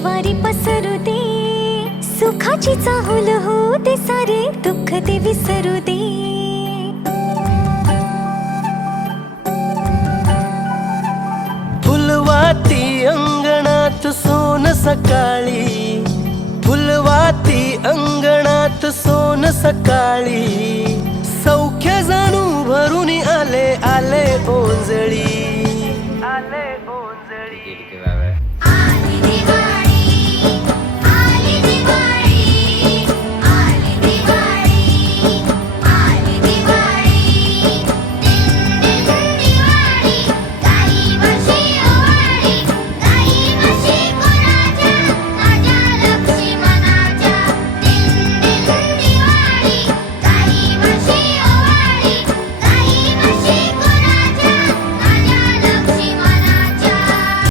वारी पसरू दे, सुखाची चाहुल हो दे, सारे दुःख ते विसरू दे. फुलवाती अंगणात सोन सकाळी, फुलवाती अंगणात सोन सकाळी, सौख्य जाणू भरून आले आले ओंजळी, आले ओंजळी.